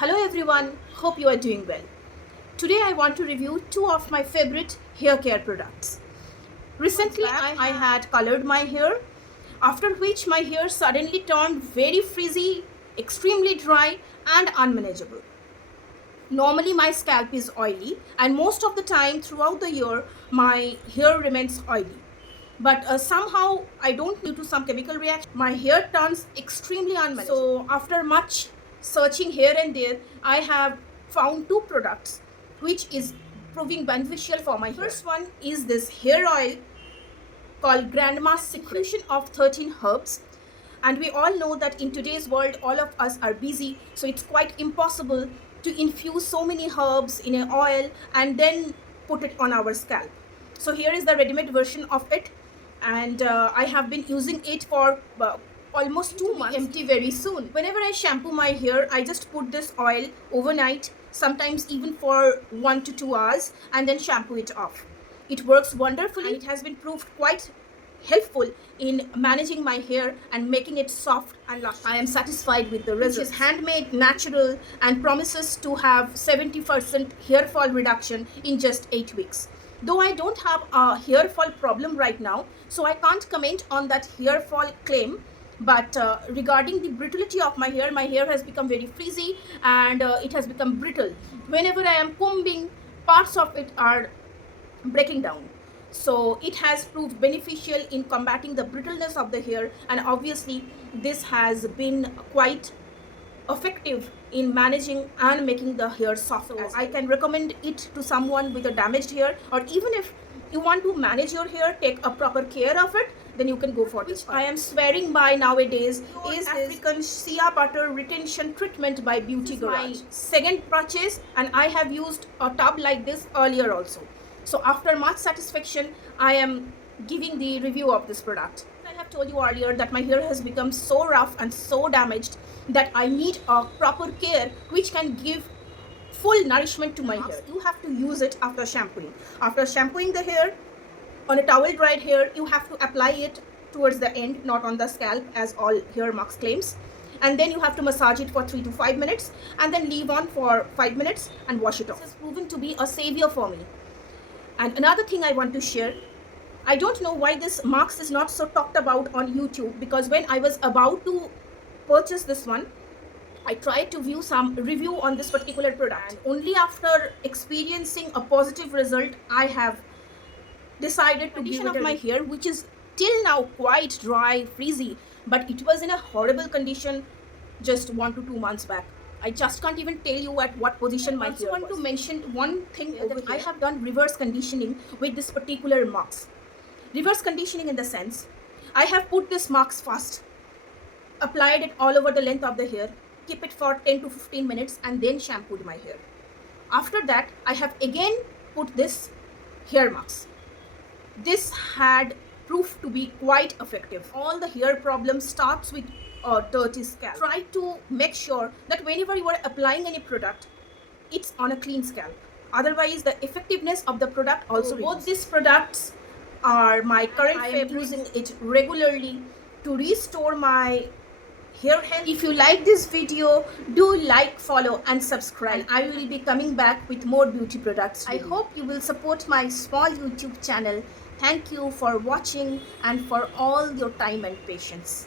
Hello everyone, hope you are doing well. Today I want to review two of my favorite hair care products. Recently I had colored my hair, after which my hair suddenly turned very frizzy, extremely dry and unmanageable. Normally my scalp is oily and most of the time throughout the year my hair remains oily. But somehow I don't due to some chemical reaction my hair turns extremely unmanageable. So after much searching here and there I have found two products which is proving beneficial for my hair. First one is this hair oil called Grandma's Secret of 13 herbs. And we all know that in today's world all of us are busy, so it's quite impossible to infuse so many herbs in an oil and then put it on our scalp. So here is the ready-made version of it, and I have been using it for almost 2 months. Empty very soon. Whenever I shampoo my hair, I just put this oil overnight, sometimes even for 1 to 2 hours, and then shampoo it off. It works wonderfully. It has been proved quite helpful in managing my hair and making it soft and luscious. I am satisfied with the results. It is handmade, natural, and promises to have 70% hair fall reduction in just 8 weeks. Though I don't have a hair fall problem right now, so I can't comment on that hair fall claim. But regarding the brittlety of my hair has become very frizzy and it has become brittle. Whenever I am combing, parts of it are breaking down. So it has proved beneficial in combating the brittleness of the hair, and obviously this has been quite effective in managing and making the hair soft. So I can recommend it to someone with a damaged hair, or even if you want to manage your hair, take a proper care of it, then you can go for this. I am swearing by nowadays is African shea butter retention treatment by Beauty Garage. My second purchase, and I have used a tub like this earlier also. So after much satisfaction, I am giving the review of this product. I have told you earlier that my hair has become so rough and so damaged that I need a proper care which can give full nourishment to my hair. You have to use it after shampooing. After shampooing the hair, on a towel dried hair, you have to apply it towards the end, not on the scalp as all hair marks claims. And then you have to massage it for 3 to 5 minutes and then leave on for 5 minutes and wash it off. This has proven to be a savior for me. And another thing I want to share, I don't know why this marks is not so talked about on YouTube, because when I was about to purchase this one, I tried to view some review on this particular product. And only after experiencing a positive result, I have decided to give it of my hair, which is till now quite dry, frizzy, but it was in a horrible condition just 1 to 2 months back. I just can't even tell you at what position my hair was. I also want to mention one thing over here. I have done reverse conditioning with this particular marks. Reverse conditioning in the sense, I have put this marks first, applied it all over the length of the hair, keep it for 10 to 15 minutes and then shampooed my hair. After that, I have again put this hair marks. This had proved to be quite effective. All the hair problem starts with a dirty scalp. Try to make sure that whenever you are applying any product, it's on a clean scalp. Otherwise, the effectiveness of the product also reduces. Both these products are my current favorite. I am using it regularly to restore my hair health. If you like this video, do like, follow and subscribe. I will be coming back with more beauty products. I hope you will support my small YouTube channel. Thank you for watching and for all your time and patience.